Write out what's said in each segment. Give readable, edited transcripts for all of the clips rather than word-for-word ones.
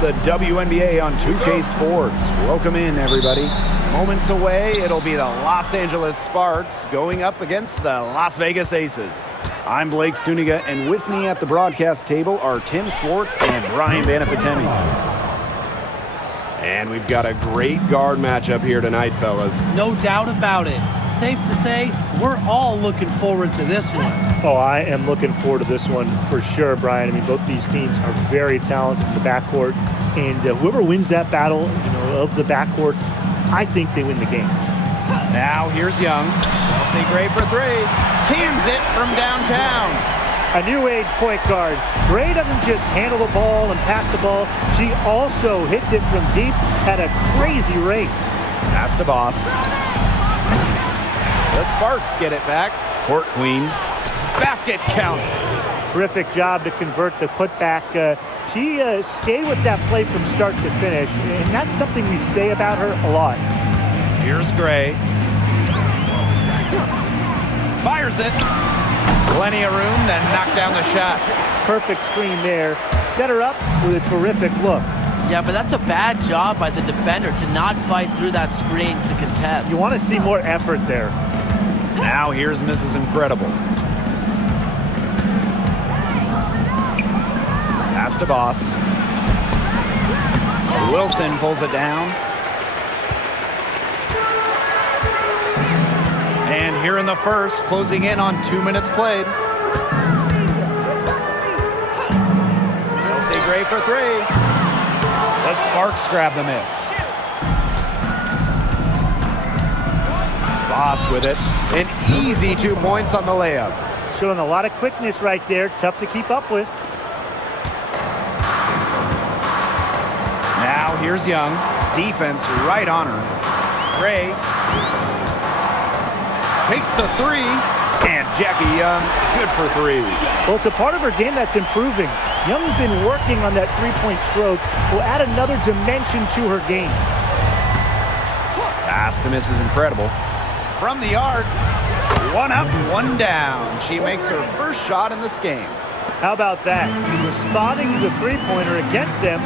the WNBA on 2K Sports. Welcome in, everybody. Moments away, it'll be the Los Angeles Sparks going up against the Las Vegas Aces. I'm Blake Suniga, and with me at the broadcast table are Tim Swartz and Brian Banafitemi. And we've got a great guard matchup here tonight, fellas. No doubt about it. Safe to say, we're all looking forward to this one. Oh, I am looking forward to this one for sure, Brian. I mean, both these teams are very talented in the backcourt, and whoever wins that battle, of the backcourts, I think they win the game. Now here's Young. Chelsea Gray for three. Cans it from downtown. A new age point guard. Gray doesn't just handle the ball and pass the ball. She also hits it from deep at a crazy rate. Pass to Boss. The Sparks get it back. Court Queen. Basket counts. Terrific job to convert the putback. She stayed with that play from start to finish, and that's something we say about her a lot. Here's Gray. Fires it. Plenty of room, then knock down the shot. Perfect screen there. Set her up with a terrific look. Yeah, but that's a bad job by the defender to not fight through that screen to contest. You want to see more effort there. Now here's Mrs. Incredible. Pass to Boss. Wilson pulls it down. And here in the first, closing in on 2 minutes played. Chelsea Gray for three. The Sparks grab the miss. Boss with it. An easy 2 points on the layup. Showing a lot of quickness right there. Tough to keep up with. Now here's Young. Defense right on her. Gray takes the three. And Jackie Young, good for three. Well, it's a part of her game that's improving. Young's been working on that three-point stroke. Will add another dimension to her game. Pass to Mrs. Incredible. From the arc. One up, one down. She makes her first shot in this game. How about that? Responding to the three-pointer against them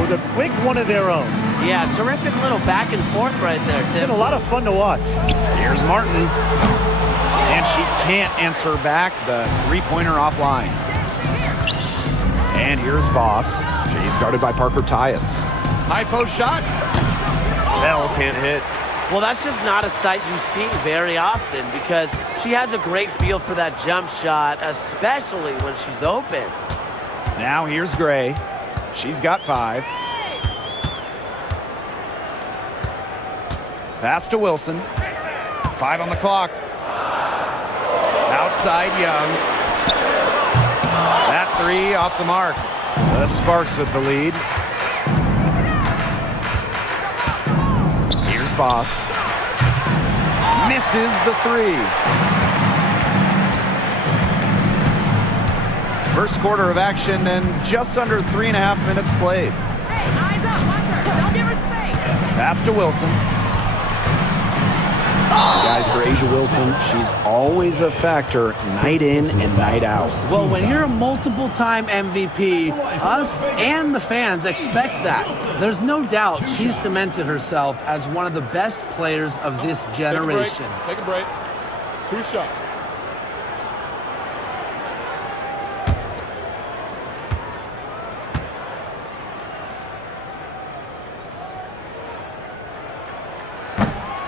with a quick one of their own. Yeah, terrific little back and forth right there, Tim. It's been a lot of fun to watch. Here's Martin. And she can't answer back the three-pointer offline. And here's Boss. She's guarded by Parker Tyus. High post shot. Bell can't hit. Well, that's just not a sight you see very often because she has a great feel for that jump shot, especially when she's open. Now here's Gray. She's got five. Pass to Wilson. 5 on the clock. Outside Young. That three off the mark. The Sparks with the lead. Here's Boss. Misses the three. First quarter of action and just under 3.5 minutes played. Hey, eyes up, watch her. Don't give her space. Pass to Wilson. Guys, for A'ja Wilson, she's always a factor night in and night out. Well, when you're a multiple-time MVP, us and the fans expect that. There's no doubt she's cemented herself as one of the best players of this generation. Take a break. 2 shots.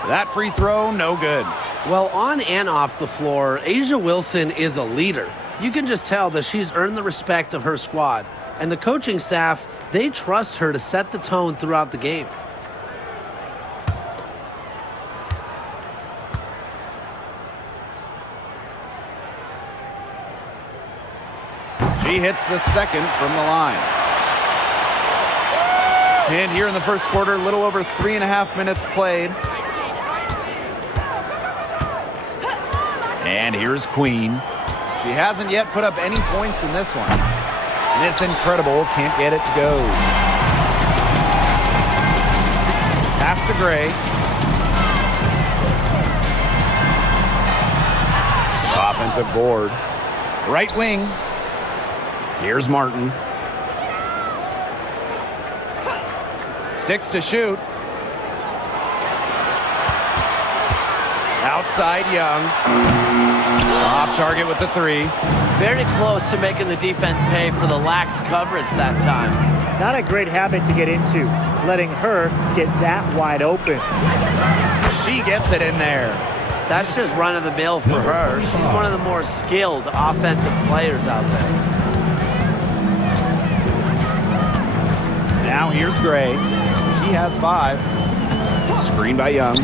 That free throw, no good. Well, on and off the floor, A'ja Wilson is a leader. You can just tell that she's earned the respect of her squad. And the coaching staff, they trust her to set the tone throughout the game. She hits the second from the line. And here in the first quarter, a little over 3.5 minutes played. And here's Queen. She hasn't yet put up any points in this one. Miss Incredible can't get it to go. Pass to Gray. Offensive board. Right wing. Here's Martin. 6 to shoot. Outside Young. Off target with the 3. Very close to making the defense pay for the lax coverage that time. Not a great habit to get into, letting her get that wide open. She gets it in there. That's just run-of-the-mill for her. She's one of the more skilled offensive players out there. Now here's Gray. She has 5. Screen by Young.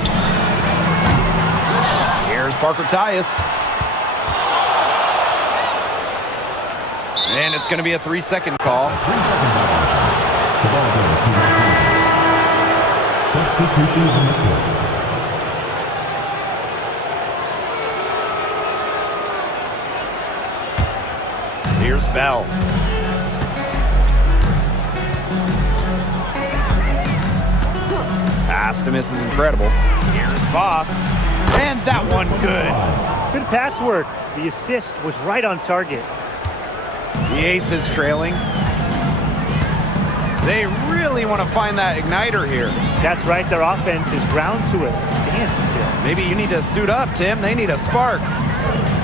Here's Parker Tyus. And it's going to be a 3-second call. 3-second violation. The ball goes to Los Angeles. Substitution on the court. Here's Bell. Pass to miss is incredible. Here's Boss. And that one good. Good pass work. The assist was right on target. The Aces trailing. They really want to find that igniter here. That's right. Their offense is ground to a standstill. Maybe you need to suit up, Tim. They need a spark.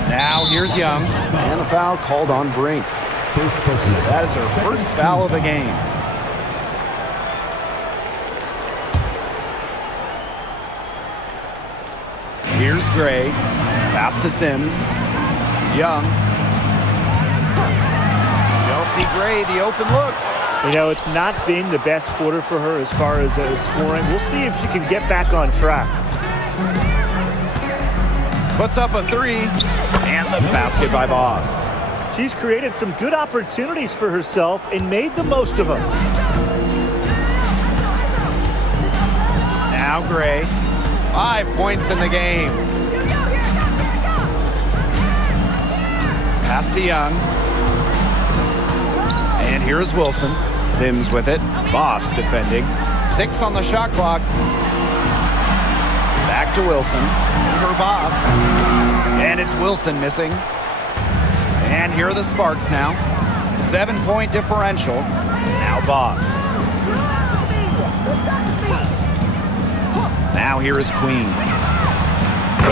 Now here's Young. And a foul called on Brink. That is her first foul of the game. Here's Gray. Pass to Sims. Young. Chelsea Gray, the open look. You know, it's not been the best quarter for her as far as scoring. We'll see if she can get back on track. Puts up a 3. And the basket by Boss. She's created some good opportunities for herself and made the most of them. Now Gray. 5 points in the game. Pass to Young. And here's Wilson. Sims with it. Boss defending. 6 on the shot clock. Back to Wilson. For Boss. And it's Wilson missing. And here are the Sparks now. 7-point differential. Now Boss. Now here is Queen.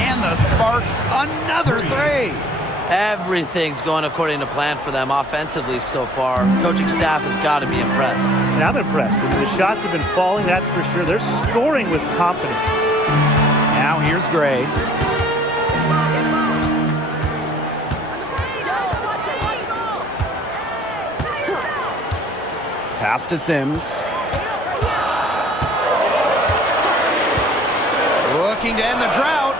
And the Sparks, another 3. Everything's going according to plan for them offensively so far. Coaching staff has got to be impressed. And I'm impressed. I mean, the shots have been falling, that's for sure. They're scoring with confidence. Now here's Gray. Pass to Sims. Looking to end the drought.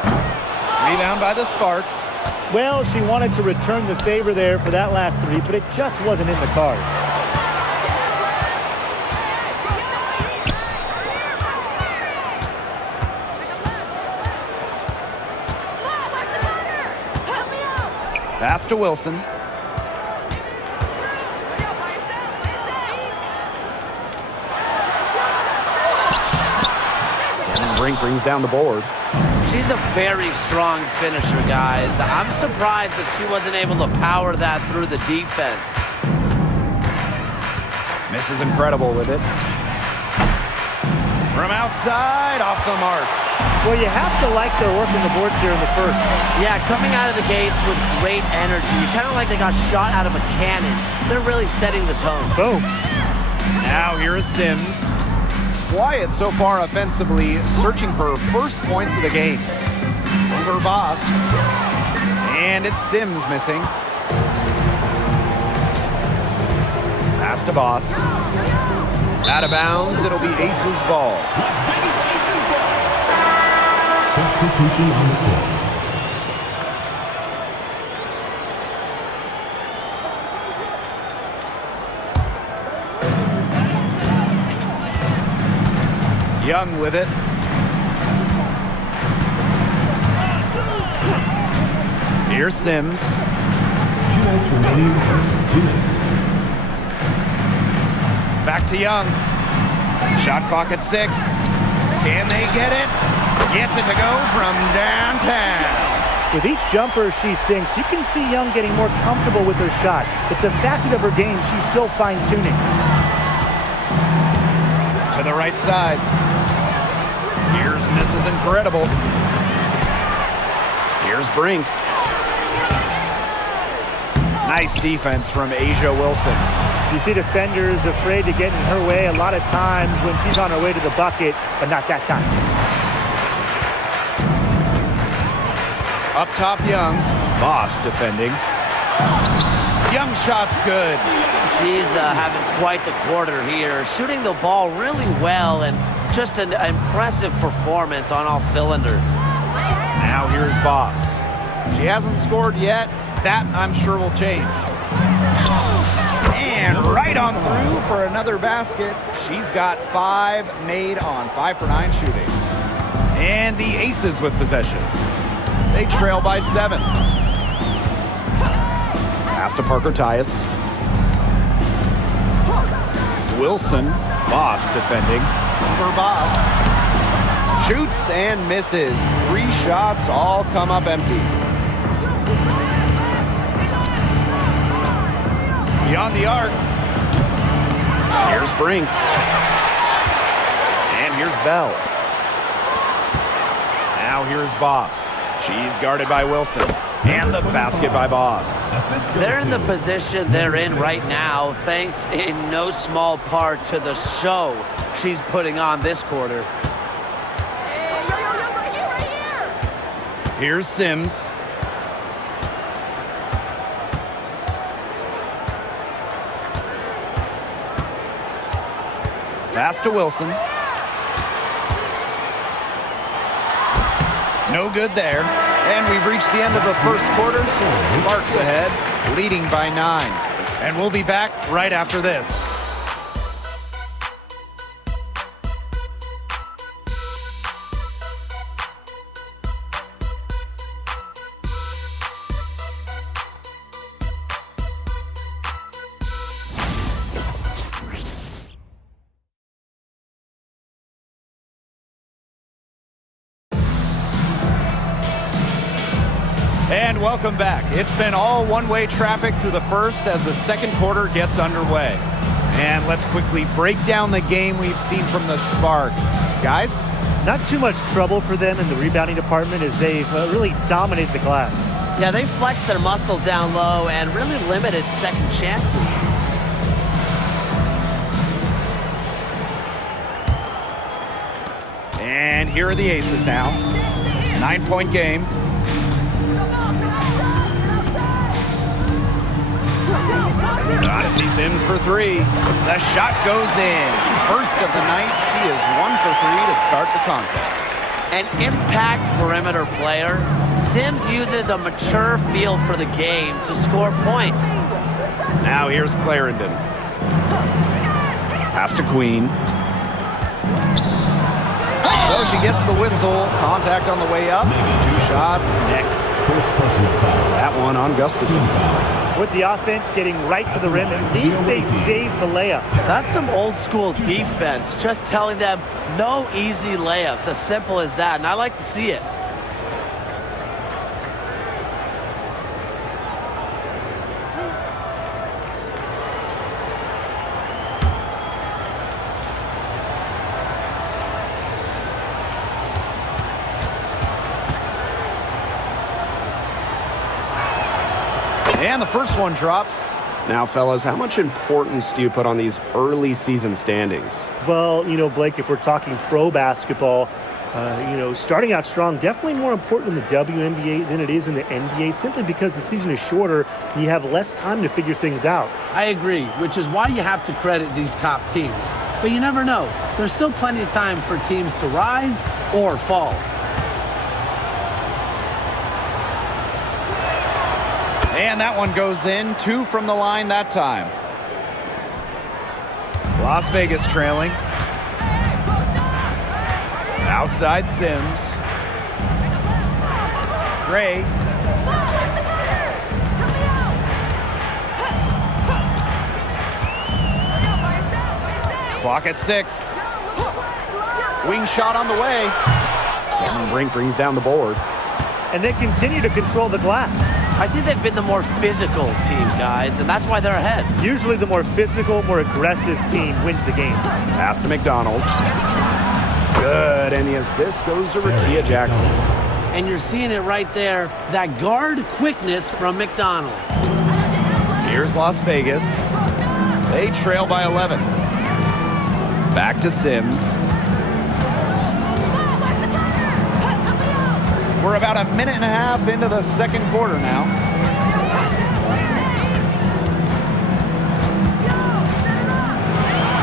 Rebound by the Sparks. Well, she wanted to return the favor there for that last 3, but it just wasn't in the cards. Pass to Wilson. And Brink brings down the board. She's a very strong finisher, guys. I'm surprised that she wasn't able to power that through the defense. Misses incredible with it. From outside, off the mark. Well, you have to like their work in the boards here in the first. Yeah, coming out of the gates with great energy. Kind of like they got shot out of a cannon. They're really setting the tone. Boom. Now here is Sims. Quiet so far offensively, searching for first points of the game. Over Boss. And it's Sims missing. Pass to Boss. Out of bounds, it'll be Aces ball. Substitution on the court. Young with it. Here's Sims. 2 minutes remaining in the first. 2 minutes. Back to Young. Shot clock at 6. Can they get it? Gets it to go from downtown. With each jumper she sinks, you can see Young getting more comfortable with her shot. It's a facet of her game she's still fine-tuning. To to the right side. Here's Mrs. Incredible. Here's Brink. Nice defense from Asia Wilson. You see defenders afraid to get in her way a lot of times when she's on her way to the bucket, but not that time. Up top, Young. Boss defending. Young shot's good. She's having quite the quarter here, shooting the ball really well and just an impressive performance on all cylinders. Now here's Boss. She hasn't scored yet. That, I'm sure, will change. And right on through for another basket. She's got 5 made on 5 for 9 shooting. And the Aces with possession. They trail by 7. Pass to Parker Tyus. Wilson. Boss defending. For Boss. Shoots and misses. 3 shots all come up empty. Beyond the arc. Here's Brink. And here's Bell. Now here's Boss. She's guarded by Wilson. And the basket by Boss. They're in the position they're in right now, thanks in no small part to the show she's putting on this quarter. Hey, yo, right here. Here's Sims. Pass to Wilson. No good there. And we've reached the end of the first quarter. Sparks ahead, leading by 9. And we'll be back right after this. And welcome back. It's been all one-way traffic through the first as the second quarter gets underway. And let's quickly break down the game we've seen from the Sparks. Guys? Not too much trouble for them in the rebounding department as they've really dominated the glass. Yeah, they flexed their muscle down low and really limited second chances. And here are the Aces now. 9-point game. Odyssey Sims for 3. The shot goes in. First of the night, she is 1 for 3 to start the contest. An impact perimeter player, Sims uses a mature feel for the game to score points. Now here's Clarendon. Pass to Queen. So she gets the whistle. Contact on the way up. 2 shots. Next. That one on Gustafson. With the offense getting right to the rim, at least they saved the layup. That's some old school defense, just telling them no easy layups, as simple as that, and I like to see it. And the first one drops. Now, fellas, how much importance do you put on these early season standings? Well, Blake, if we're talking pro basketball, starting out strong, definitely more important in the WNBA than it is in the NBA, simply because the season is shorter and you have less time to figure things out. I agree, which is why you have to credit these top teams. But you never know. There's still plenty of time for teams to rise or fall. And that one goes in. 2 from the line that time. Las Vegas trailing. Outside Sims. Gray. Clock at 6. Wing shot on the way. Cameron Brink brings down the board. And they continue to control the glass. I think they've been the more physical team, guys, and that's why they're ahead. Usually the more physical, more aggressive team wins the game. Pass to McDonald. Good, and the assist goes to Rakia Jackson. And you're seeing it right there, that guard quickness from McDonald. Here's Las Vegas. They trail by 11. Back to Sims. We're about a minute and a half into the second quarter now.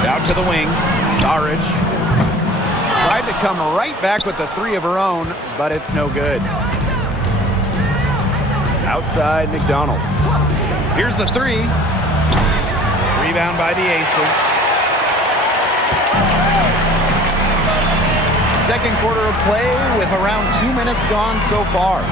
Out to the wing. Saric. Tried to come right back with the three of her own, but it's no good. Outside McDonald. Here's the three. Rebound by the Aces. Second quarter of play with around 2 minutes gone so far.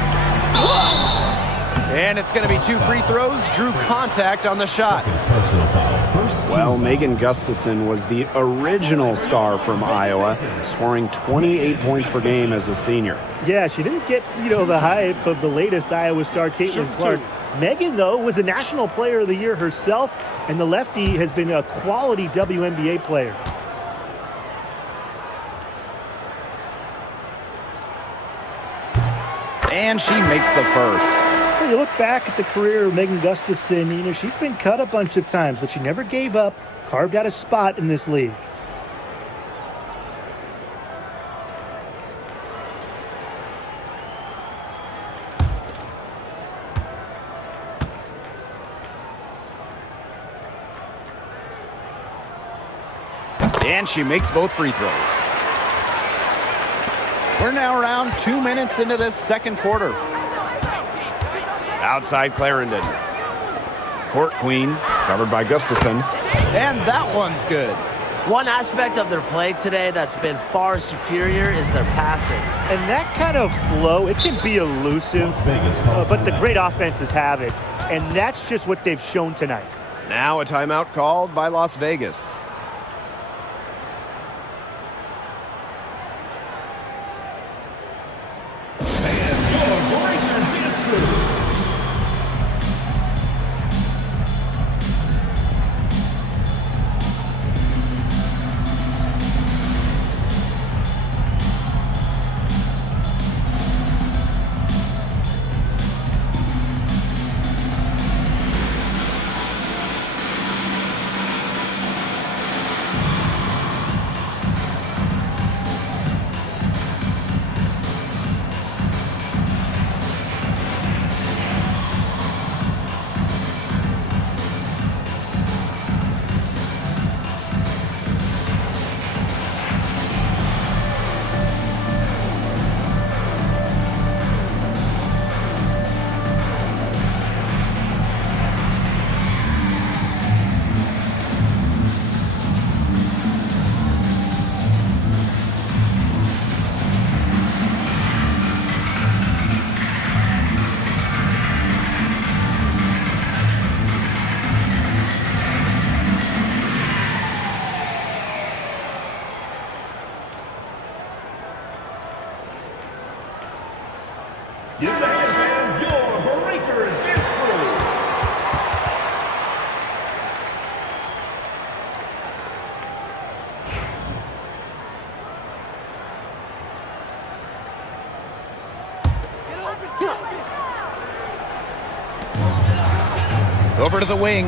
And it's going to be 2 free throws. Drew contact on the shot. Personal foul. First team Well, foul. Megan Gustafson was the original star from Iowa, scoring 28 points per game as a senior. Yeah, she didn't get, the hype of the latest Iowa star, Caitlin Clark. Megan, though, was a National Player of the Year herself, and the lefty has been a quality WNBA player. And she makes the first. When you look back at the career of Megan Gustafson, she's been cut a bunch of times, but she never gave up, carved out a spot in this league. And she makes both free throws. We're now around 2 minutes into this second quarter. Outside Clarendon. Court Queen, covered by Gustafson. And that one's good. One aspect of their play today that's been far superior is their passing. And that kind of flow, it can be elusive, Las Vegas calls but the timeout. great offenses have it. And that's just what they've shown tonight. Now a timeout called by Las Vegas. Give the hands your Breakers dance crew. Over to the wing.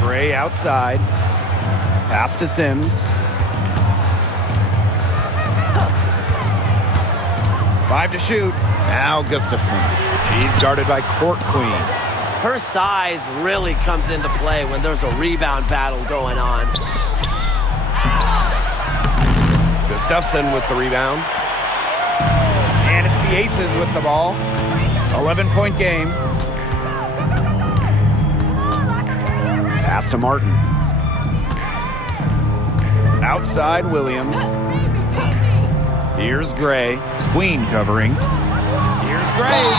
Gray outside. Pass to Sims. 5 to shoot. Now Gustafson. She's guarded by Court Queen. Her size really comes into play when there's a rebound battle going on. Gustafson with the rebound. And it's the Aces with the ball. 11-point game. Pass to Martin. Outside Williams. Here's Gray. Queen covering. Here's Gray.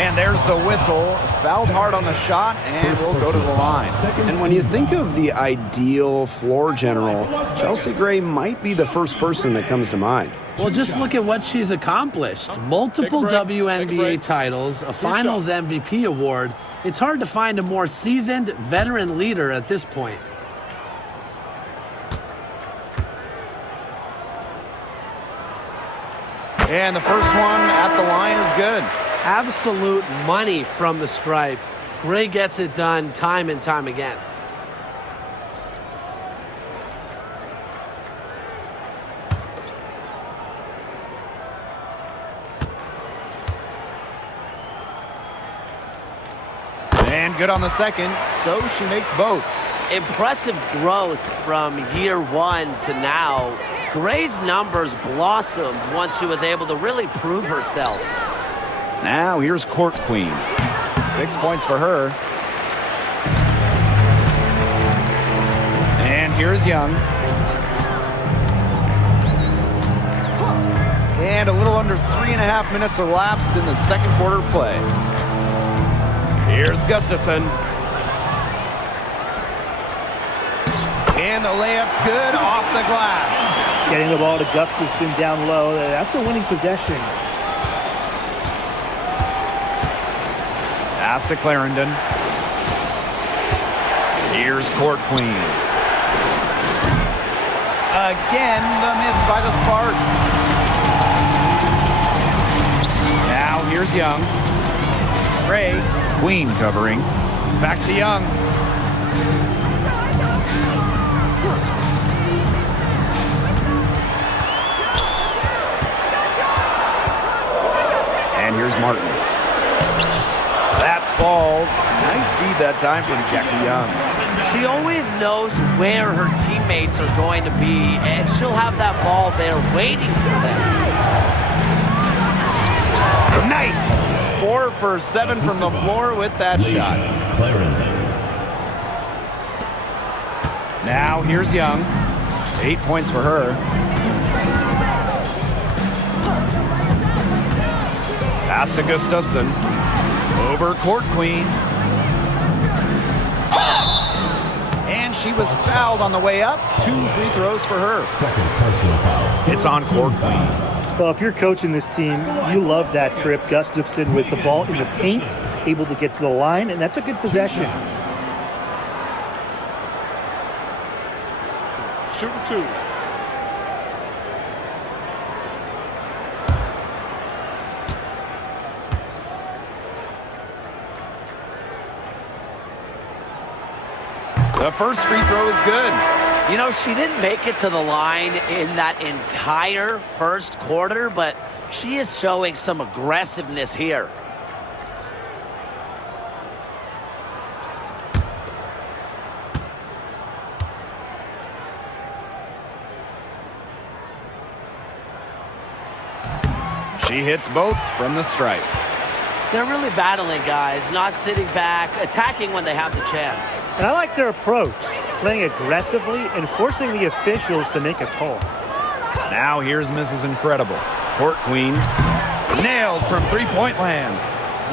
And there's the whistle. Fouled hard on the shot, and will go to the line. And when you think of the ideal floor general, Chelsea Gray might be the first person that comes to mind. Well, just look at what she's accomplished. Multiple WNBA titles, a Finals MVP award. It's hard to find a more seasoned veteran leader at this point. And the first one at the line is good. Absolute money from the stripe. Gray gets it done time and time again. And good on the second, so she makes both. Impressive growth from year one to now. Gray's numbers blossomed once she was able to really prove herself. Now here's Court Queen. 6 points for her. And here's Young. And a little under 3.5 minutes elapsed in the second quarter play. Here's Gustafson. And the layup's good off the glass. Getting the ball to Gustafson down low. That's a winning possession. Pass to Clarendon. Here's Court Queen. Again, the miss by the Sparks. Now here's Young. Gray. Queen covering. Back to Young. And here's Martin. That falls. Nice feed that time from Jackie Young. She always knows where her teammates are going to be, and she'll have that ball there waiting for them. Nice! 4 for 7 from the floor with that shot. Now here's Young. 8 points for her. Pass to Gustafson. Over Court Queen. And she was fouled on the way up. 2 free throws for her. Second personal foul. It's on Court Queen. Well, if you're coaching this team, you love that trip. Gustafson with the ball in the paint, able to get to the line, and that's a good possession. Shooting 2. The first free throw is good. You know, she didn't make it to the line in that entire first quarter, but she is showing some aggressiveness here. She hits both from the stripe. They're really battling, guys, not sitting back, attacking when they have the chance. And I like their approach, playing aggressively and forcing the officials to make a call. Now here's Mrs. Incredible. Court Queen nailed from three-point land.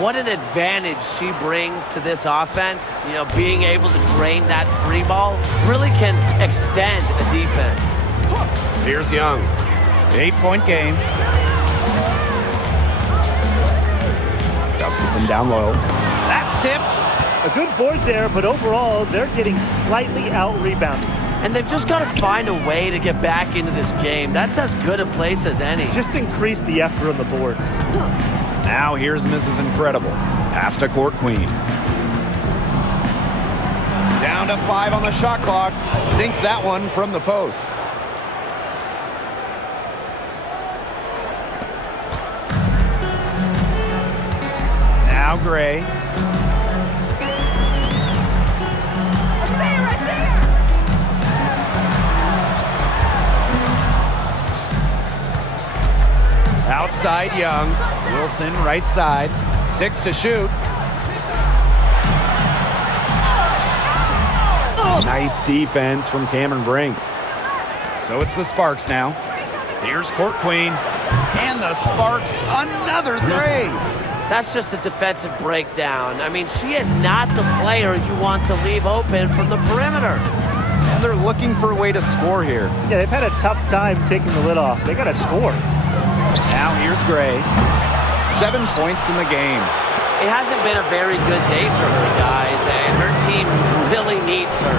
What an advantage she brings to this offense. You know, being able to drain that free ball really can extend a defense. Here's Young. 8-point game. Gustafson down low. That's tipped. A good board there, but overall, they're getting slightly out-rebounded. And they've just got to find a way to get back into this game. That's as good a place as any. Just increase the effort on the boards. Now here's Mrs. Incredible. Pass to Court Queen. Down to 5 on the shot clock. Sinks that one from the post. Now Gray. Outside Young. Wilson right side. 6 to shoot. Nice defense from Cameron Brink. So it's the Sparks now. Here's Court Queen. And the Sparks, another three. That's just a defensive breakdown. I mean, she is not the player you want to leave open from the perimeter. And they're looking for a way to score here. Yeah, they've had a tough time taking the lid off. They got to score. Now here's Gray. 7 points in the game. It hasn't been a very good day for her, guys, and her team really needs her,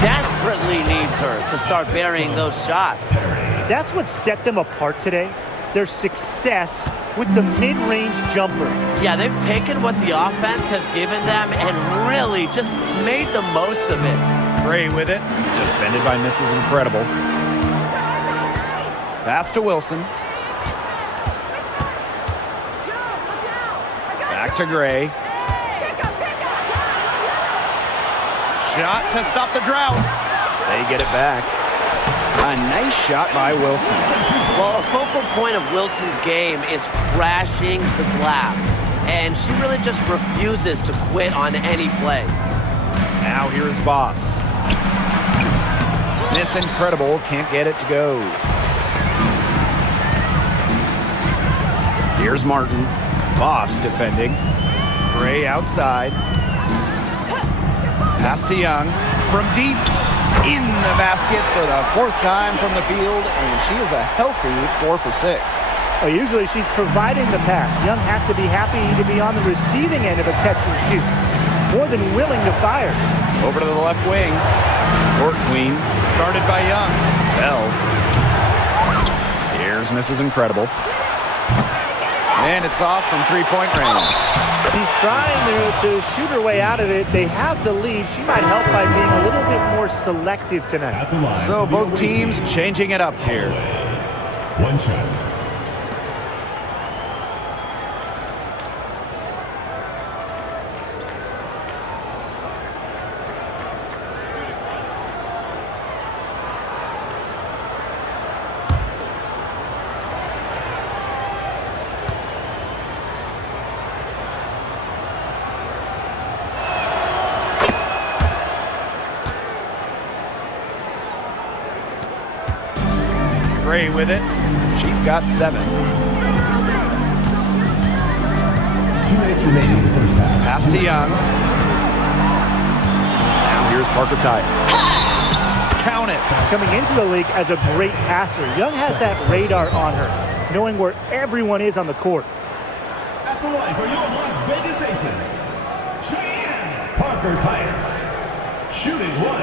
desperately needs her to start burying those shots. That's what set them apart today. Their success with the mid-range jumper. Yeah, they've taken what the offense has given them and really just made the most of it. Gray with it. Defended by Mrs. Incredible. Pass to Wilson. Back to Gray. Shot to stop the drought. They get it back. A nice shot by Wilson. Well, a focal point of Wilson's game is crashing the glass, and she really just refuses to quit on any play. Now here's Boss. Miss Incredible can't get it to go. Here's Martin. Boss defending. Gray outside. Pass to Young. From deep. In the basket for the 4th time from the field, and she is a healthy 4 for 6. Well, usually she's providing the pass. Young has to be happy to be on the receiving end of a catch and shoot. More than willing to fire. Over to the left wing. Court Queen, guarded by Young. Bell. Here's Mrs. Incredible. And it's off from 3-point range. She's trying to shoot her way out of it. They have the lead. She might help by being a little bit more selective tonight. At the line, So both the teams changing it up here. One shot. Gray with it. She's got 7. 2 minutes remaining in the first half. Pass to Young. Now here's Parker Tice. Count it. Coming into the league as a great passer. Young has that radar on her, knowing where everyone is on the court. At the line for your Las Vegas Aces, Cheyenne Parker Tice. Shooting 1.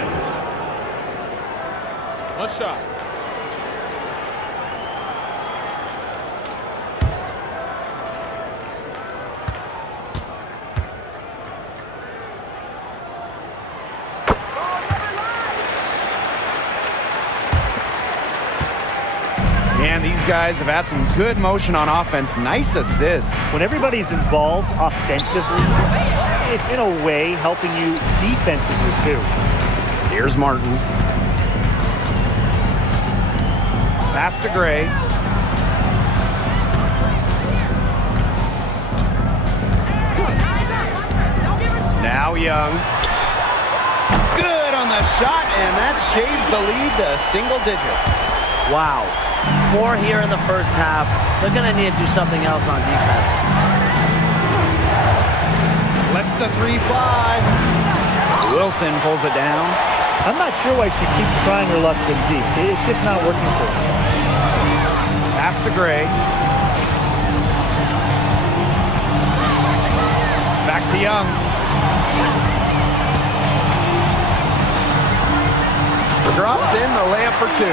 One shot. And these guys have had some good motion on offense. Nice assists. When everybody's involved offensively, it's in a way helping you defensively too. Here's Martin. Pass to Gray. Now Young. Good on the shot, and that shaves the lead to single digits. Wow. 4 here in the first half. They're going to need to do something else on defense. Lets the 3 fly. Wilson pulls it down. I'm not sure why she keeps trying her luck from deep. It's just not working for her. Pass to Gray. Back to Young. Drops in the layup for 2.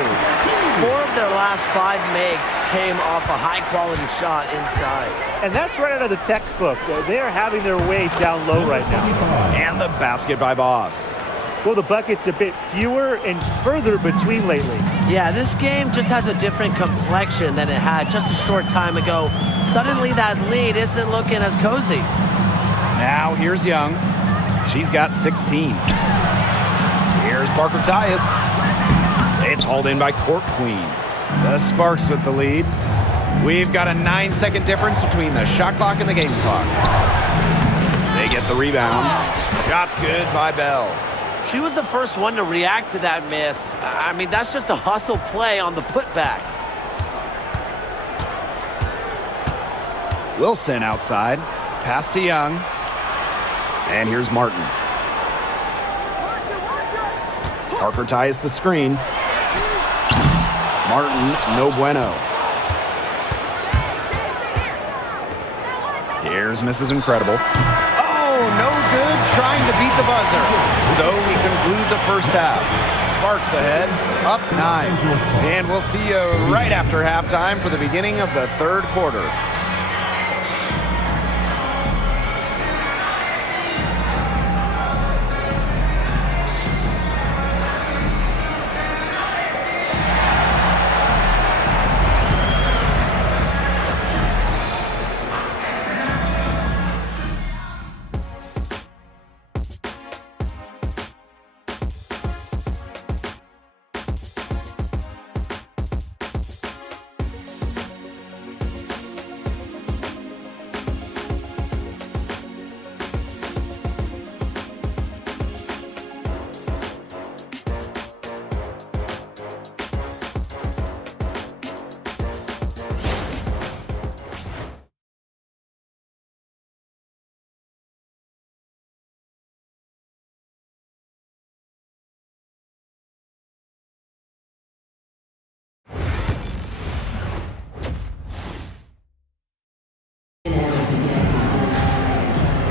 4 of their last 5 makes came off a high-quality shot inside. And that's right out of the textbook. They're having their way down low right now. And the basket by Boss. Well, the bucket's a bit fewer and further between lately. Yeah, this game just has a different complexion than it had just a short time ago. Suddenly that lead isn't looking as cozy. Now here's Young. She's got 16. Here's Parker Tyus. It's hauled in by Court Queen. The Sparks with the lead. We've got a 9-second difference between the shot clock and the game clock. They get the rebound. Shot's good by Bell. She was the first one to react to that miss. I mean, that's just a hustle play on the putback. Wilson outside. Pass to Young. And here's Martin. Parker ties the screen. Martin, no bueno. Here's Mrs. Incredible. Oh, no good trying to beat the buzzer. So we conclude the first half. Sparks ahead, up 9. And we'll see you right after halftime for the beginning of the third quarter.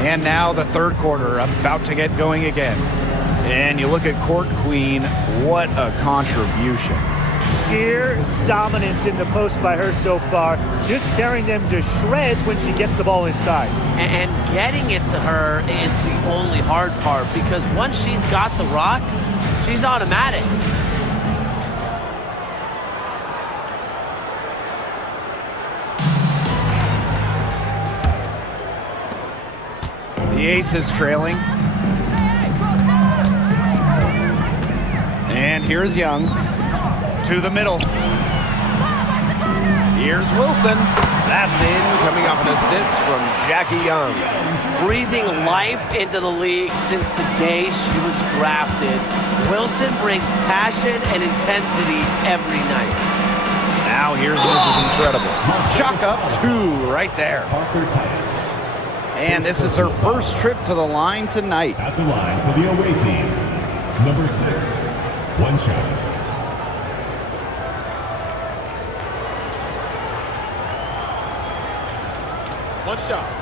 And now the third quarter, about to get going again. And you look at Court Queen, what a contribution. Sheer dominance in the post by her so far, just tearing them to shreds when she gets the ball inside. And getting it to her is the only hard part, because once she's got the rock, she's automatic. The Aces trailing. And here's Young to the middle. Here's Wilson. That's in, coming off an assist from Jackie Young. Breathing life into the league since the day she was drafted. Wilson brings passion and intensity every night. Now here's Mrs. Incredible. Chalk up 2 right there. Parker Titus. And this is her first trip to the line tonight. At the line for the away team, number 6, one shot. One shot.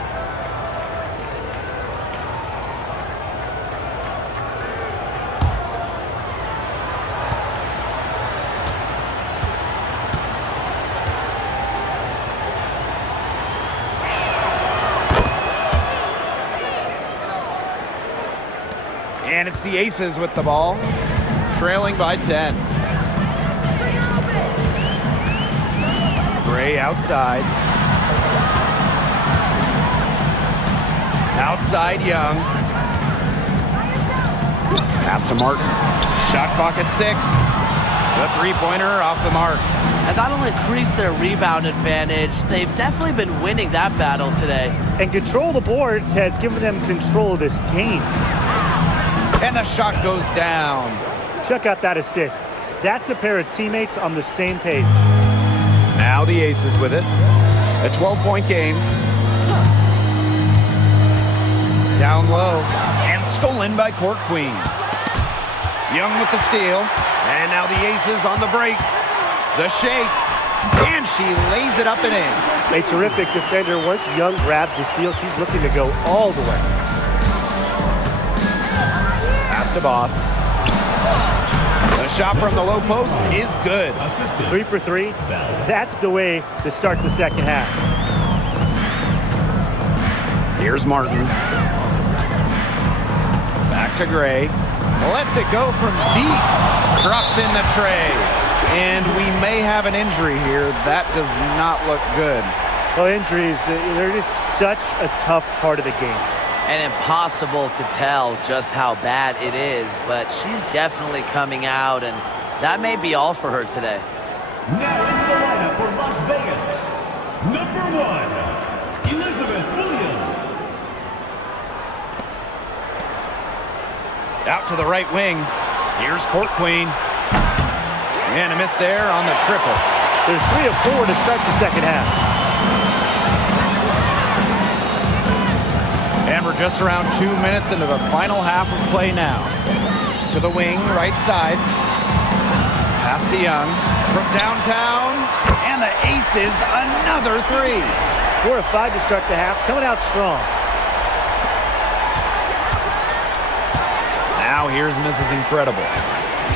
And it's the Aces with the ball, trailing by 10. Gray outside. Outside Young. Pass to Martin. Shot clock at 6. The three-pointer off the mark. And that'll increase their rebound advantage. They've definitely been winning that battle today. And control the boards has given them control of this game. And the shot goes down. Check out that assist. That's a pair of teammates on the same page. Now the Aces with it. A 12-point game. Down low. And stolen by Court Queen. Young with the steal. And now the Aces on the break. The shake. And she lays it up and in. A terrific defender. Once Young grabs the steal, she's looking to go all the way. Pass to Boss. The shot from the low post is good. 3 for 3. That's the way to start the second half. Here's Martin. Back to Gray. Lets it go from deep. Drops in the tray. And we may have an injury here. That does not look good. Well, injuries, they're just such a tough part of the game. And impossible to tell just how bad it is, but she's definitely coming out, and that may be all for her today. Now into the lineup for Las Vegas, number 1, Elizabeth Williams. Out to the right wing. Here's Court Queen. And a miss there on the triple. They're 3 of 4 to start the second half. just around 2 minutes into the final half of play now. To the wing, right side. Pass to Young. From downtown. And the aces, another three. 4 of 5 to start the half, coming out strong. Now here's Mrs. Incredible.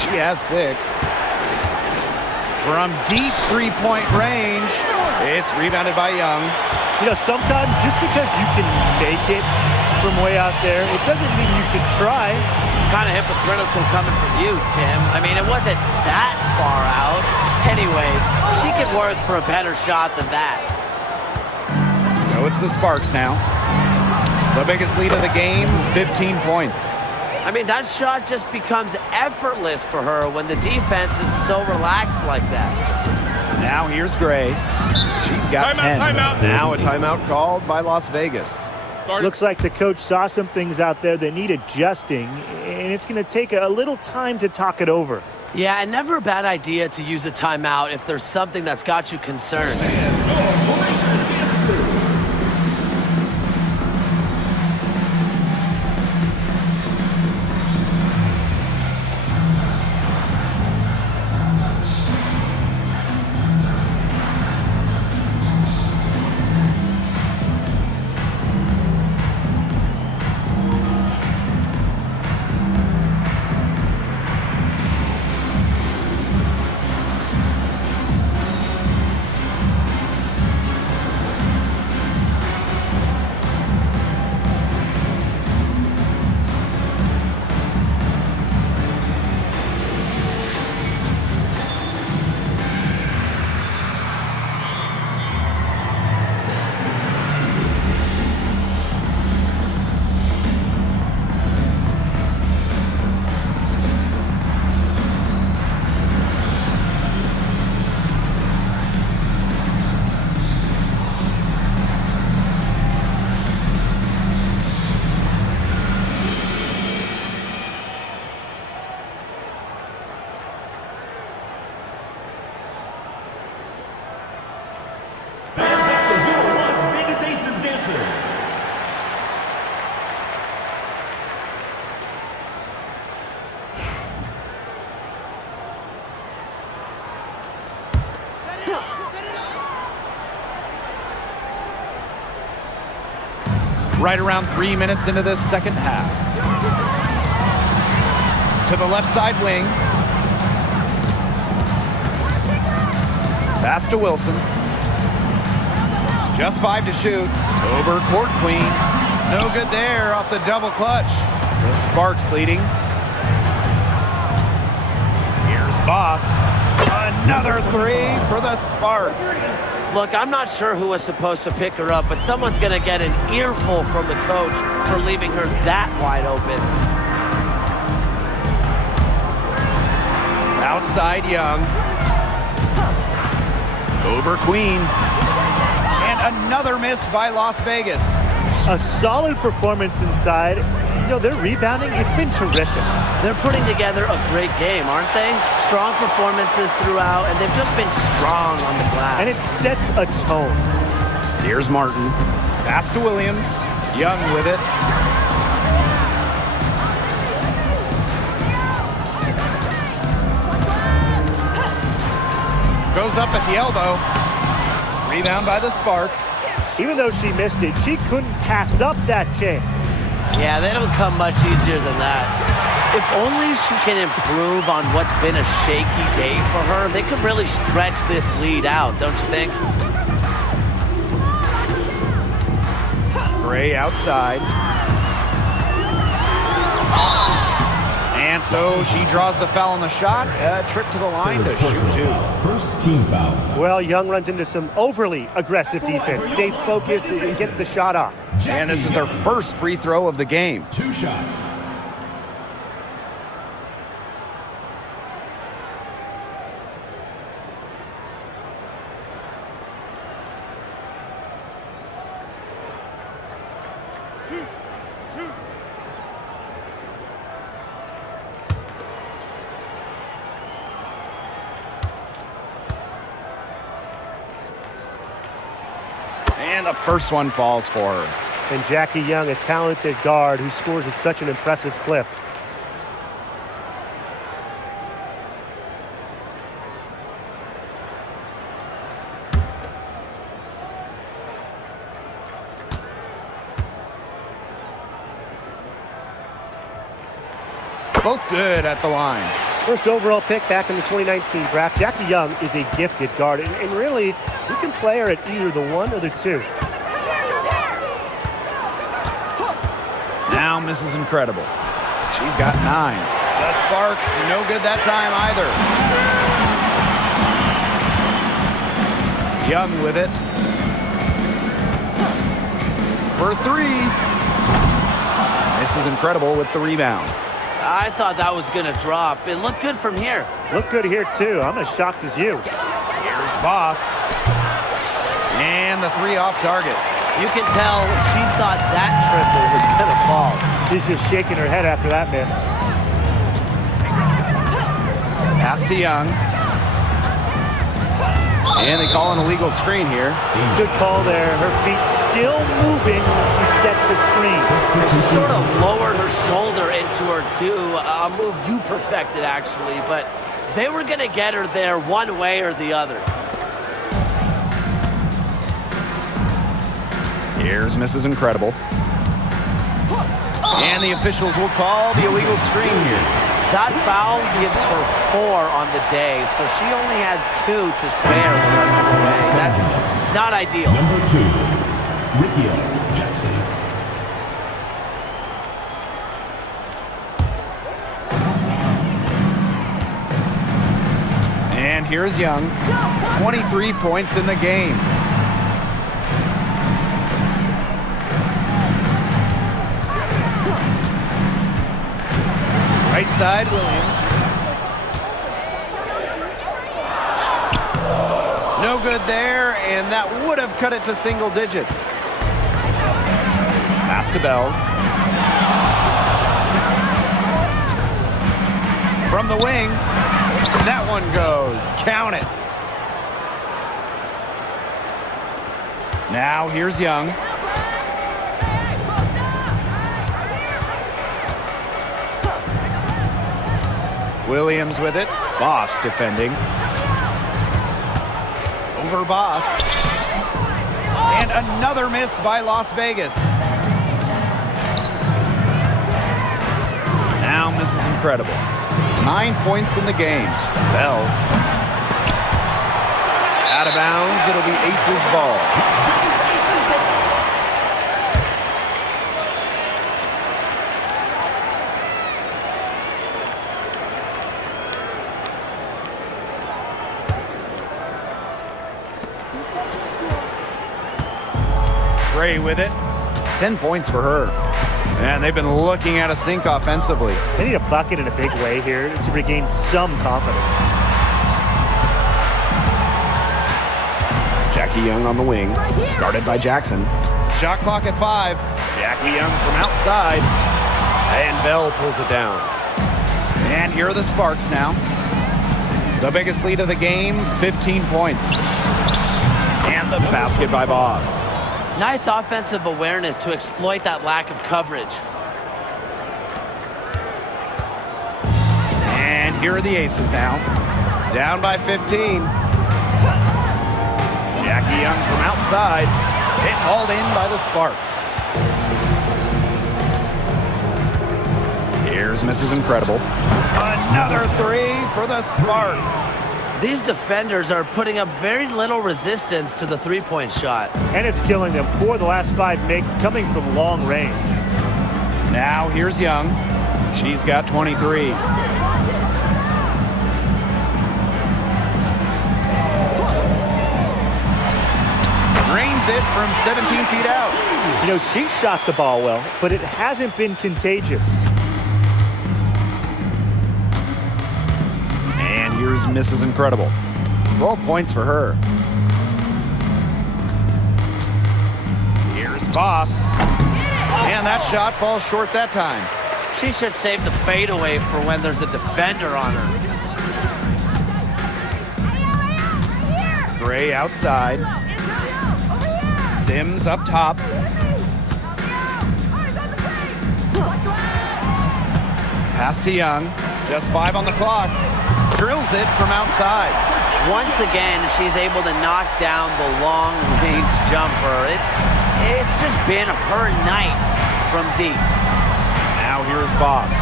She has 6. From deep three-point range, it's rebounded by Young. You know, sometimes just because you can make it from way out there, it doesn't mean you should try. Kind of hypocritical coming from you, Tim. I mean, it wasn't that far out. Anyways, she could work for a better shot than that. So it's the Sparks now. The biggest lead of the game, 15 points. I mean, that shot just becomes effortless for her when the defense is so relaxed like that. Now here's Gray. She's got 10. Timeout. Now a timeout called by Las Vegas. Looks like the coach saw some things out there that need adjusting, and it's going to take a little time to talk it over. Yeah, and never a bad idea to use a timeout if there's something that's got you concerned. Right around 3 minutes into this second half. To the left side wing. Pass to Wilson. Just 5 to shoot. Over court queen. No good there off the double clutch. The Sparks leading. Here's Boss. Another three for the Sparks. Look, I'm not sure who was supposed to pick her up, but someone's going to get an earful from the coach for leaving her that wide open. Outside Young. Over Queen. And another miss by Las Vegas. A solid performance inside. You know, their rebounding, it's been terrific. They're putting together a great game, aren't they? Strong performances throughout, and they've just been strong on the glass. And it sets a tone. Here's Martin. Pass to Williams. Young with it. Goes up at the elbow. Rebound by the Sparks. Even though she missed it, she couldn't pass up that chance. Yeah, they don't come much easier than that. If only she can improve on what's been a shaky day for her, they could really stretch this lead out, don't you think? Gray outside. And so she draws the foul on the shot. A trip to the line to shoot two. First team foul. Well, Young runs into some overly aggressive defense, stays focused, and gets the shot off. And this is her first free throw of the game. 2 shots. And the first one falls for her. And Jackie Young, a talented guard who scores at such an impressive clip. Both good at the line. First overall pick back in the 2019 draft. Jackie Young is a gifted guard, and really, you can play her at either the 1 or the 2. Now Mrs. Incredible. She's got 9. The Sparks, no good that time either. Young with it. For 3. Mrs. Incredible with the rebound. I thought that was going to drop. It looked good from here. Look good here, too. I'm as shocked as you. Here's Boss. And the 3 off target. You can tell she thought that triple was going to fall. She's just shaking her head after that miss. Pass to Young. And they call an illegal screen here. Good call there. Her feet still moving when she set the screen. She sort of lowered her shoulder into her, too. A move you perfected, actually. But they were going to get her there one way or the other. Here's Mrs. Incredible. And the officials will call the illegal screen here. That foul gives her 4 on the day, so she only has 2 to spare the rest of the way. That's not ideal. Number 2, Ricky Jackson. And here's Young. 23 points in the game. Right side, Williams. No good there, and that would have cut it to single digits. Pass to Bell. From the wing, that one goes. Count it. Now here's Young. Williams with it. Boss defending. Over Boss. And another miss by Las Vegas. Now Mrs. Incredible. 9 points in the game. Bell. Out of bounds. It'll be Aces ball. Gray with it. 10 points for her. And they've been looking at a sink offensively. They need a bucket in a big way here to regain some confidence. Jackie Young on the wing, guarded by Jackson. Shot clock at 5. Jackie Young from outside. And Bell pulls it down. And here are the Sparks now. The biggest lead of the game, 15 points. And the basket by Boss. Nice offensive awareness to exploit that lack of coverage. And here are the Aces now. Down by 15. Jackie Young from outside. It's hauled in by the Sparks. Here's Mrs. Incredible. Another 3 for the Sparks. These defenders are putting up very little resistance to the three-point shot. And it's killing them. 4 of the last 5 makes coming from long range. Now here's Young. She's got 23. Drains it from 17 feet out. You know, she shot the ball well, but it hasn't been contagious. And here's Mrs. Incredible. 12 points for her. Here's Boss. And that shot falls short that time. She should save the fadeaway for when there's a defender on her. Gray outside. Sims up top. Pass to Young. Just 5 on the clock. Drills it from outside. Once again, she's able to knock down the long-range jumper. It's just been her night from deep. Now here's Boss.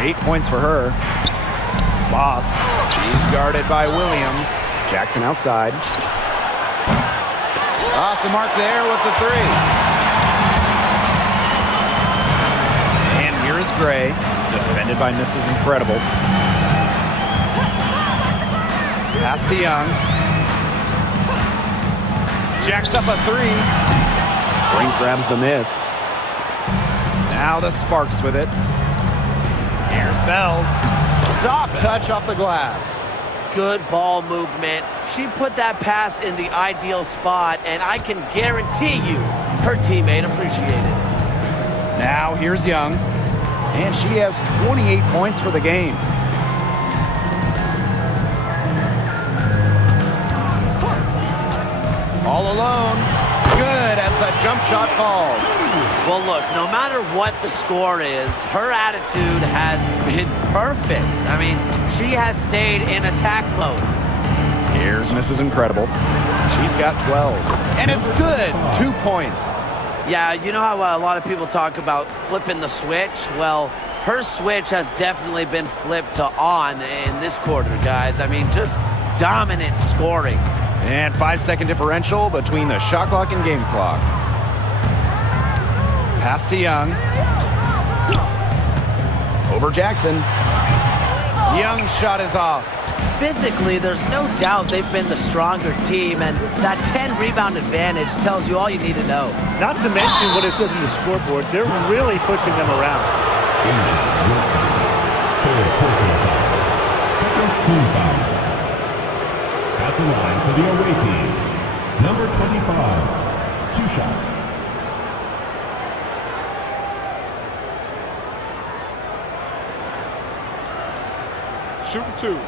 8 points for her. Boss. She's guarded by Williams. Jackson outside. Off the mark there with the 3. And here's Gray. Defended by Mrs. Incredible. Pass to Young. Jacks up a 3. Brink grabs the miss. Now the Sparks with it. Here's Bell. Soft touch off the glass. Good ball movement. She put that pass in the ideal spot, and I can guarantee you her teammate appreciated it. Now here's Young. And she has 28 points for the game. All alone. Good as the jump shot falls. Well, look, no matter what the score is, her attitude has been perfect. I mean, she has stayed in attack mode. Here's Mrs. Incredible. She's got 12. And it's good. 2 points. Yeah, you know how a lot of people talk about flipping the switch? Well, her switch has definitely been flipped to on in this quarter, guys. I mean, just dominant scoring. And 5-second differential between the shot clock and game clock. Pass to Young. Over Jackson. Young's shot is off. Physically, there's no doubt they've been the stronger team, and that 10-rebound advantage tells you all you need to know. Not to mention what it says in the scoreboard. They're really pushing them around. Asia Wilson. Third personal foul. Second team foul. At the line for the away team, number 25. 2 shots. Shooting 2.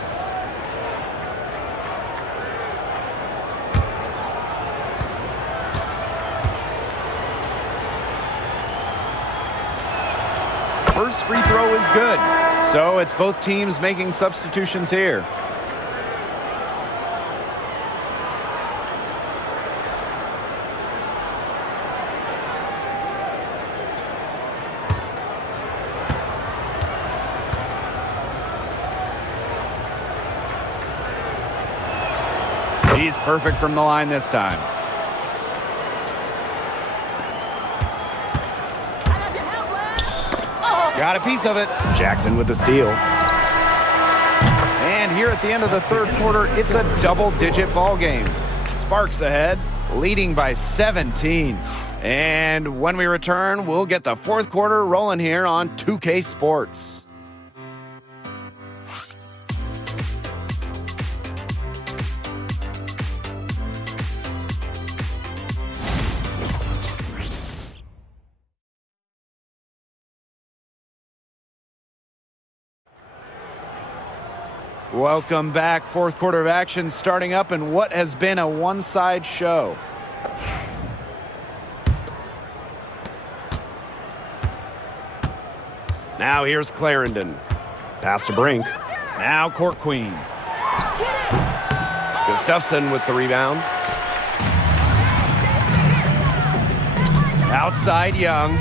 First free throw is good. So it's both teams making substitutions here. He's perfect from the line this time. Got a piece of it. Jackson with the steal. And here at the end of the third quarter, it's a double-digit ball game. Sparks ahead, leading by 17. And when we return, we'll get the fourth quarter rolling here on 2K Sports. Welcome back. Fourth quarter of action starting up in what has been a one-side show. Now here's Clarendon. Pass to Brink. Now Court Queen. Gustafson with the rebound. Outside Young.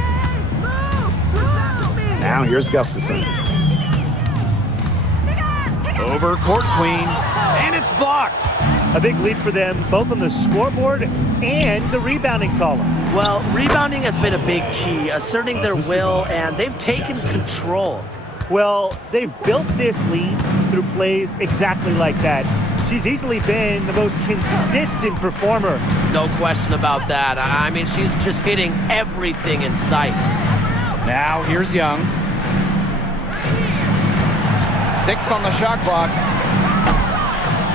Now here's Gustafson. Over Court Queen. And it's blocked. A big lead for them, both on the scoreboard and the rebounding column. Well, rebounding has been a big key, asserting their will, and they've taken control. Well, they've built this lead through plays exactly like that. She's easily been the most consistent performer. No question about that. I mean, she's just hitting everything in sight. Now here's Young. 6 on the shot clock.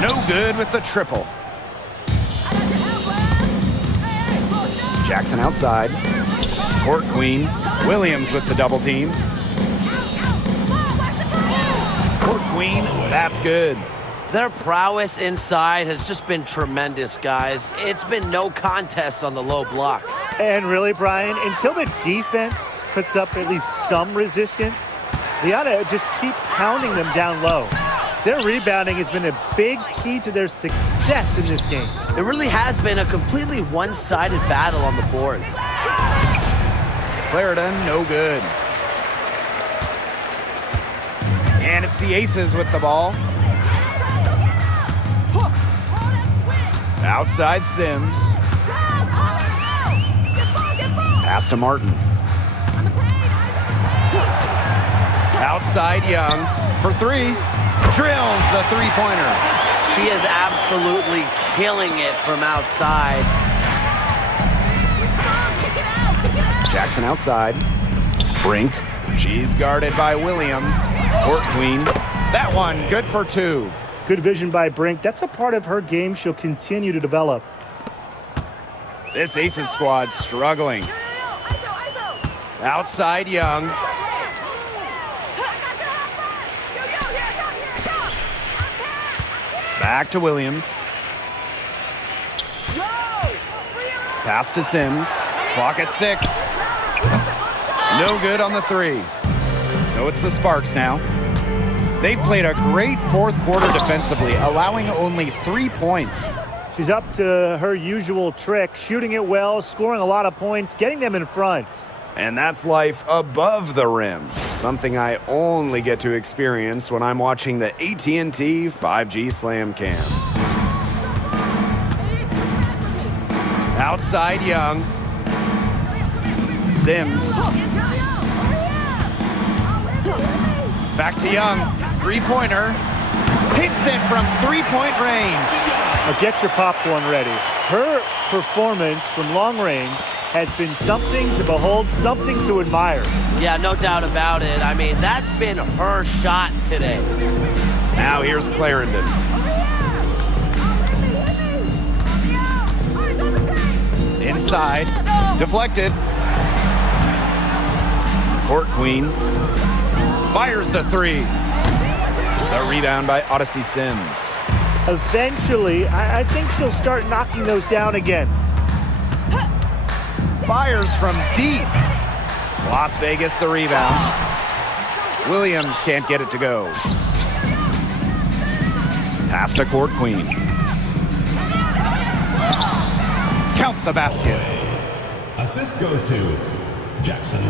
No good with the triple. Jackson outside. Court Queen. Williams with the double team. Court Queen, that's good. Their prowess inside has just been tremendous, guys. It's been no contest on the low block. And really, Brian, until the defense puts up at least some resistance, they ought to just keep pounding them down low. Their rebounding has been a big key to their success in this game. It really has been a completely one-sided battle on the boards. Clarendon, no good. And it's the Aces with the ball. Outside Sims. Pass to Martin. Outside Young for three. Drills the three-pointer. She is absolutely killing it from outside. Jackson outside. Brink. She's guarded by Williams. Court Queen. That one, good for two. Good vision by Brink. That's a part of her game she'll continue to develop. This Aces squad struggling. Outside Young. Back to Williams. Pass to Sims. Clock at 6. No good on the three. So it's the Sparks now. They've played a great fourth quarter defensively, allowing only 3 points. She's up to her usual trick, shooting it well, scoring a lot of points, getting them in front. And that's life above the rim, something I only get to experience when I'm watching the AT&T 5G Slam Cam. Outside Young. Sims. Back to Young. Three-pointer. Hits it from three-point range. Now get your popcorn ready. Her performance from long range has been something to behold, something to admire. Yeah, no doubt about it. I mean, that's been her shot today. Now here's Clarendon. Inside. Deflected. Court Queen. Fires the three. The rebound by Odyssey Sims. Eventually, I think she'll start knocking those down again. Fires from deep. Las Vegas the rebound. Williams can't get it to go. Pass to Court Queen. Count the basket. Assist goes to Jackson.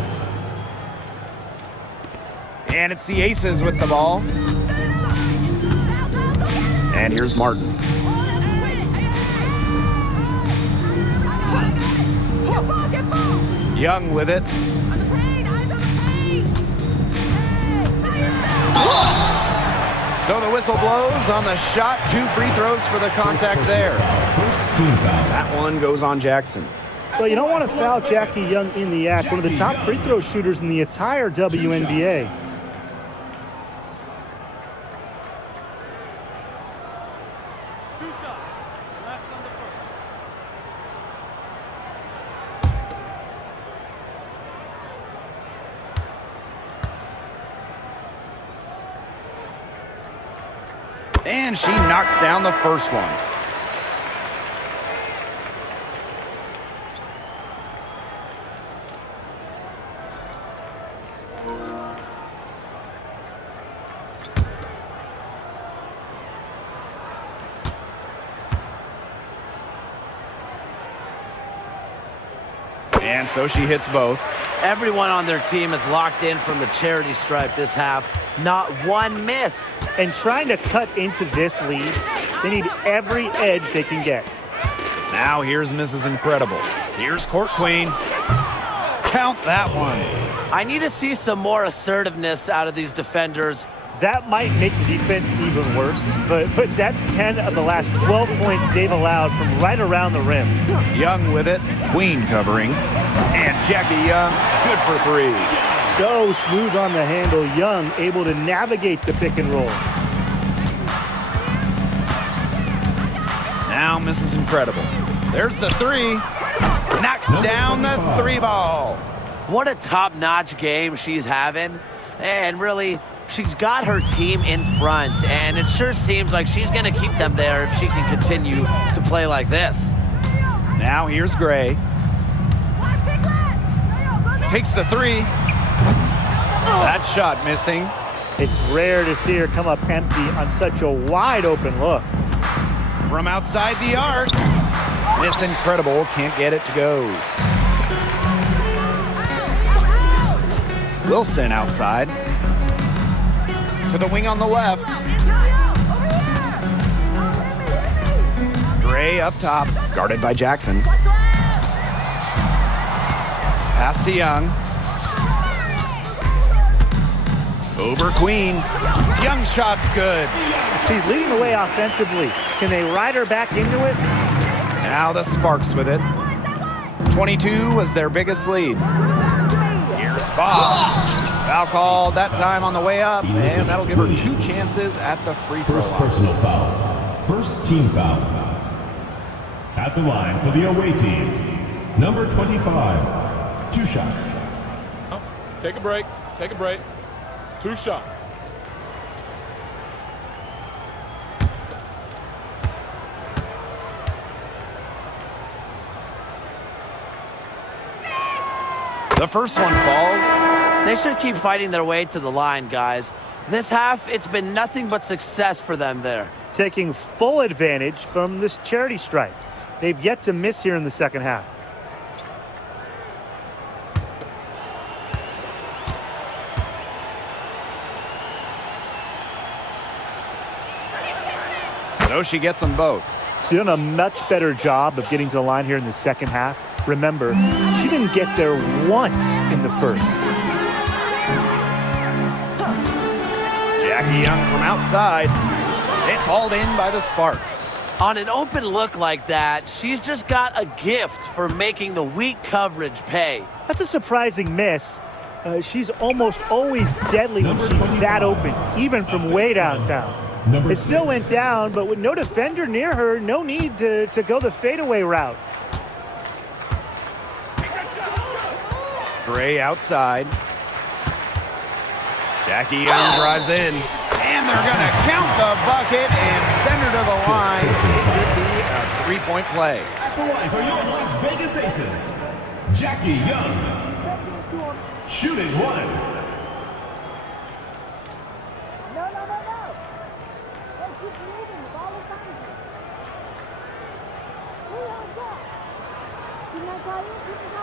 And it's the Aces with the ball. And here's Martin. Young with it. So the whistle blows on the shot. 2 free throws for the contact there. That one goes on Jackson. Well, you don't want to foul Jackie Young in the act. One of the top free throw shooters in the entire WNBA. And she knocks down the first one. And so she hits both. Everyone on their team is locked in from the charity stripe this half. Not one miss. And trying to cut into this lead, they need every edge they can get. Now here's Mrs. Incredible. Here's Court Queen. Count that one. I need to see some more assertiveness out of these defenders. That might make the defense even worse, but that's 10 of the last 12 points they've allowed from right around the rim. Young with it. Queen covering. And Jackie Young, good for 3. So smooth on the handle. Young able to navigate the pick and roll. Now Mrs. Incredible. There's the 3. Knocks down the 3 ball. What a top-notch game she's having. And really, she's got her team in front. And it sure seems like she's going to keep them there if she can continue to play like this. Now here's Gray. Takes the three. That shot missing. It's rare to see her come up empty on such a wide open look. From outside the arc. Miss incredible. Can't get it to go. Wilson outside. To the wing on the left. Gray up top. Guarded by Jackson. Pass to Young. Over Queen. Young shot's good. She's leading the way offensively. Can they ride her back into it? Now the Sparks with it. 22 was their biggest lead. Here's Boss. Foul called that time on the way up, and that'll give her 2 chances at the free throw First line. personal foul. First team foul. At the line for the away team, number 25. 2 shots. Take a break. Take a break. 2 shots. The first one falls. They should keep fighting their way to the line, guys. This half, it's been nothing but success for them there. Taking full advantage from this charity stripe. They've yet to miss here in the second half. So she gets them both. She's done a much better job of getting to the line here in the second half. Remember, she didn't get there once in the first. Jackie Young from outside. It's hauled in by the Sparks. On an open look like that, she's just got a gift for making the weak coverage pay. That's a surprising miss. She's almost always deadly when she's that open, even from way downtown. It still went down, but with no defender near her, no need to go the fadeaway route. Gray outside. Jackie Young drives in. And they're going to count the bucket and send her to the line. It could be a 3-point play. At the line for your Las Vegas Aces, Jackie Young. Shooting 1.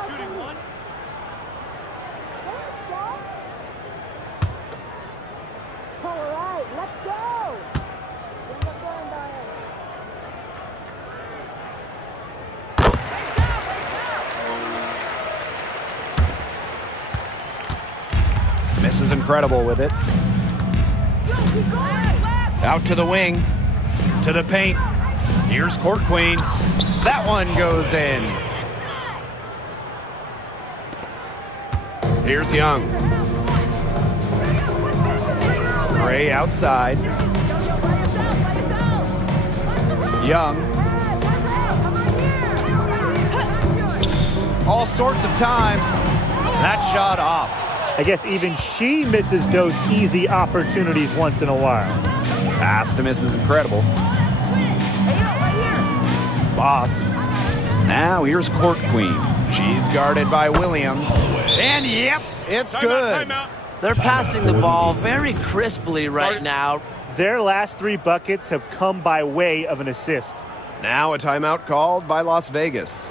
Shooting 1. All right, let's go. Misses incredible with it. Out to the wing. To the paint. Here's Court Queen. That one goes in. Here's Young. Gray outside. Young. All sorts of time. That shot off. I guess even she misses those easy opportunities once in a while. Pass to miss is incredible. Boss. Now here's Court Queen. She's guarded by Williams. And yep, it's good. Timeout. They're passing the ball very crisply right now. Their last 3 buckets have come by way of an assist. Now a timeout called by Las Vegas.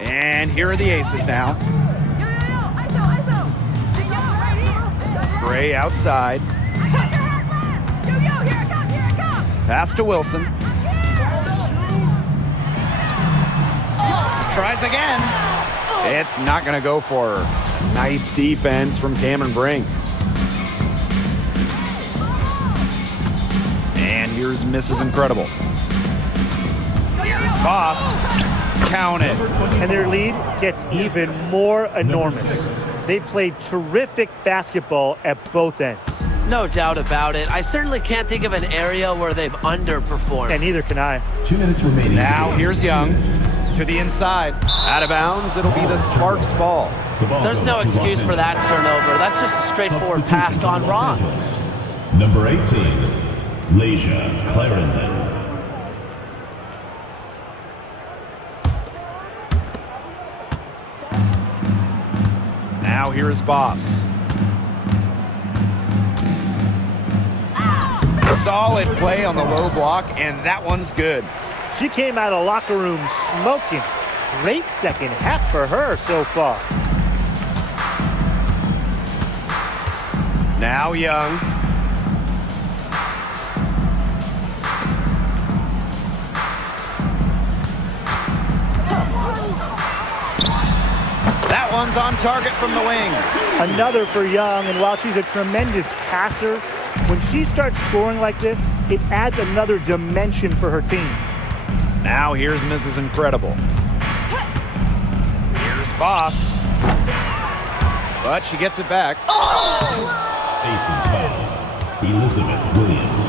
And here are the aces now. Gray outside. Pass to Wilson. Tries again. It's not going to go for her. Nice defense from Cameron Brink. And here's Mrs. Incredible. Here's Boss. Count it. And their lead gets even more enormous. They've played terrific basketball at both ends. No doubt about it. I certainly can't think of an area where they've underperformed. And neither can I. 2 minutes remaining. Now here's Young to the inside. Out of bounds, it'll be the Sparks ball. There's no excuse for that turnover. That's just a straightforward pass gone wrong. Number 18, Lasia Clarendon. Now here's Boss. Solid play on the low block, and that one's good. She came out of the locker room smoking. Great second half for her so far. Now Young. That one's on target from the wing. Another for Young, and while she's a tremendous passer, when she starts scoring like this, it adds another dimension for her team. Now here's Mrs. Incredible. Here's Boss. But she gets it back. Aces foul. Elizabeth Williams.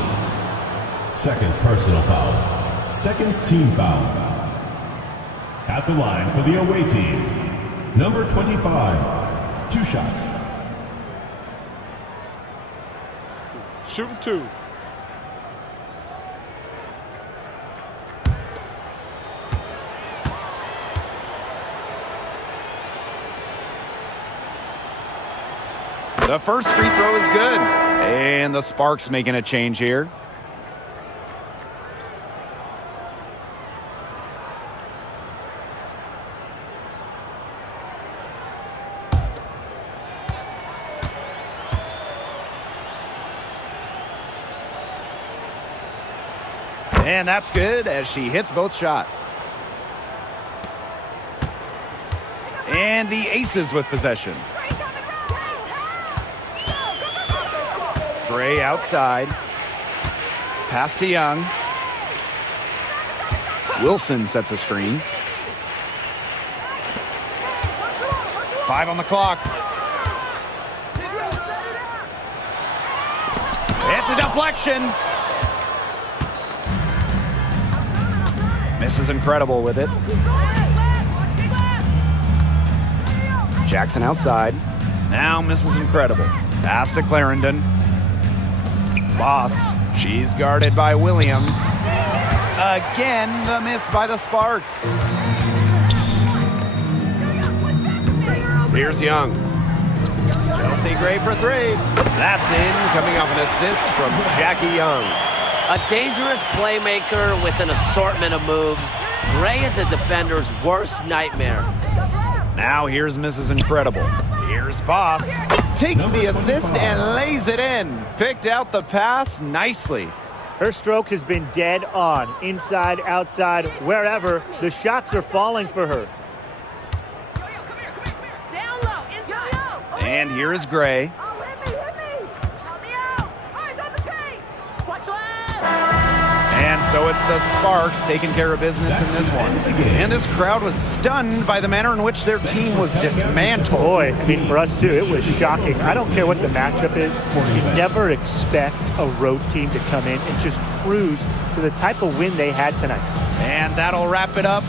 Second personal foul. Second team foul. At the line for the away team, number 25. 2 shots. Shooting 2. The first free throw is good. And the Sparks making a change here. And that's good as she hits both shots. And the Aces with possession. Gray outside. Pass to Young. Wilson sets a screen. 5 on the clock. It's a deflection. Mrs. Incredible with it. Jackson outside. Now Mrs. Incredible. Pass to Clarendon. Boss. She's guarded by Williams. Again, the miss by the Sparks. Here's Young. Chelsea Gray for 3. That's in, coming off an assist from Jackie Young. A dangerous playmaker with an assortment of moves. Gray is a defender's worst nightmare. Now here's Mrs. Incredible. Here's Boss. Takes the assist and lays it in. Picked out the pass nicely. Her stroke has been dead on. Inside, outside, wherever. The shots are falling for her. And here is Gray. And so it's the Sparks taking care of business in this one. And this crowd was stunned by the manner in which their team was dismantled. Boy, I mean, for us too, it was shocking. I don't care what the matchup is. You never expect a road team to come in and just cruise to the type of win they had tonight. And that'll wrap it up